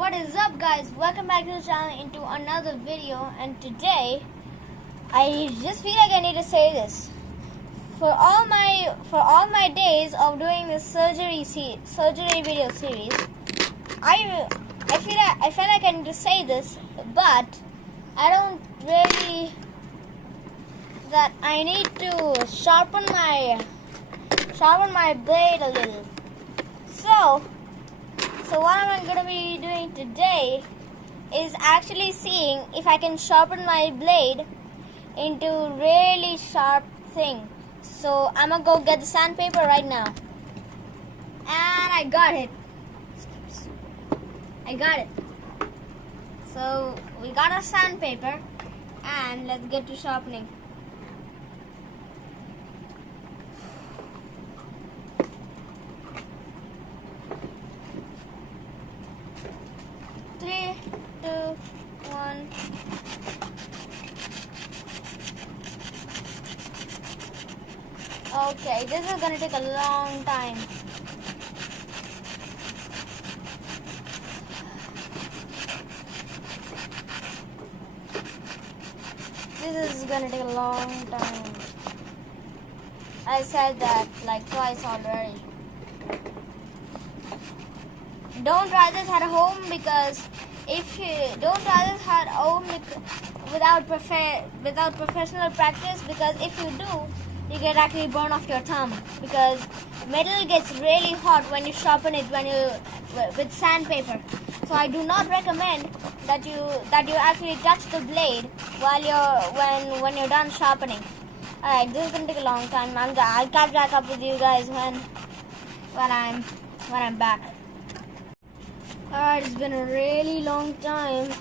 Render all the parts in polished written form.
What is up, guys? Welcome back to the channel into another video. And today I just feel like I need to say this. For all my days of doing this surgery video series, I feel like I need to say this, but I don't really, that I need to sharpen my blade a little. So what I'm going to be doing today is actually seeing if I can sharpen my blade into really sharp thing. So I'm going to go get the sandpaper right now. And I got it. So we got our sandpaper and let's get to sharpening. Three, two, one. Okay, this is gonna take a long time. This is gonna take a long time. I said that like twice already. Don't try this at home, because if you don't try this at home without professional practice, because if you do, you get actually burn off your thumb, because metal gets really hot when you sharpen it with sandpaper. So I do not recommend that you actually touch the blade when you're done sharpening. Alright, this is gonna take a long time. I'll catch back up with you guys when I'm back. Alright, it's been a really long time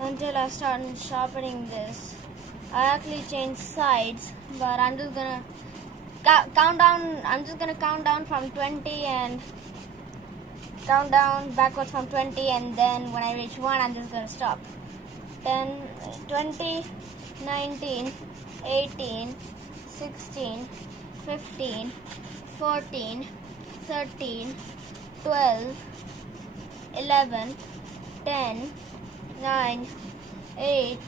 until I started sharpening this. I actually changed sides, but I'm just gonna count down. I'm just gonna count down from 20 and count down backwards from 20, and then when I reach 1, I'm just gonna stop. 10, 20, 19, 18, 16, 15, 14, 13, 12, 11, 10, 9, 8,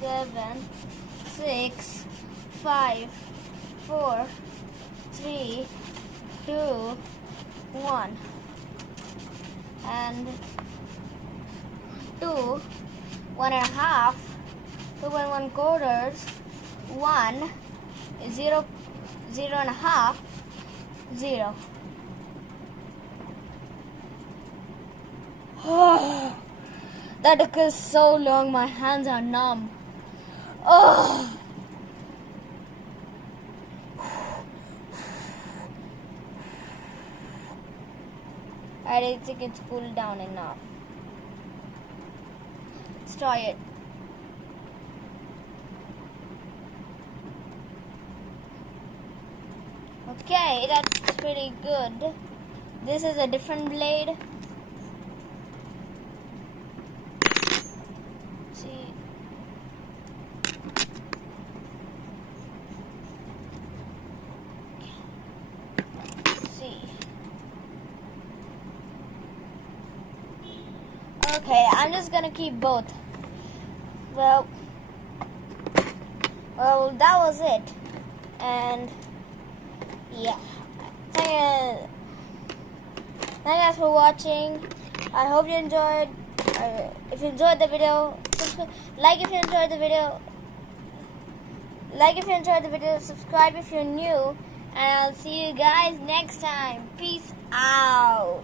7, 6, 5, 4, 3, 2, 1, and 2, 1.5, 2.1 quarters, 1, 0, 0.5, 0. Oh, that took so long. My hands are numb. Oh. I don't think it's cooled down enough. Let's try it. Okay, that's pretty good. This is a different blade. Okay, I'm just gonna keep both. Well, that was it. And yeah, thank you guys for watching. I hope you enjoyed. If you enjoyed the video, like if you enjoyed the video, subscribe if you're new, and I'll see you guys next time. Peace out.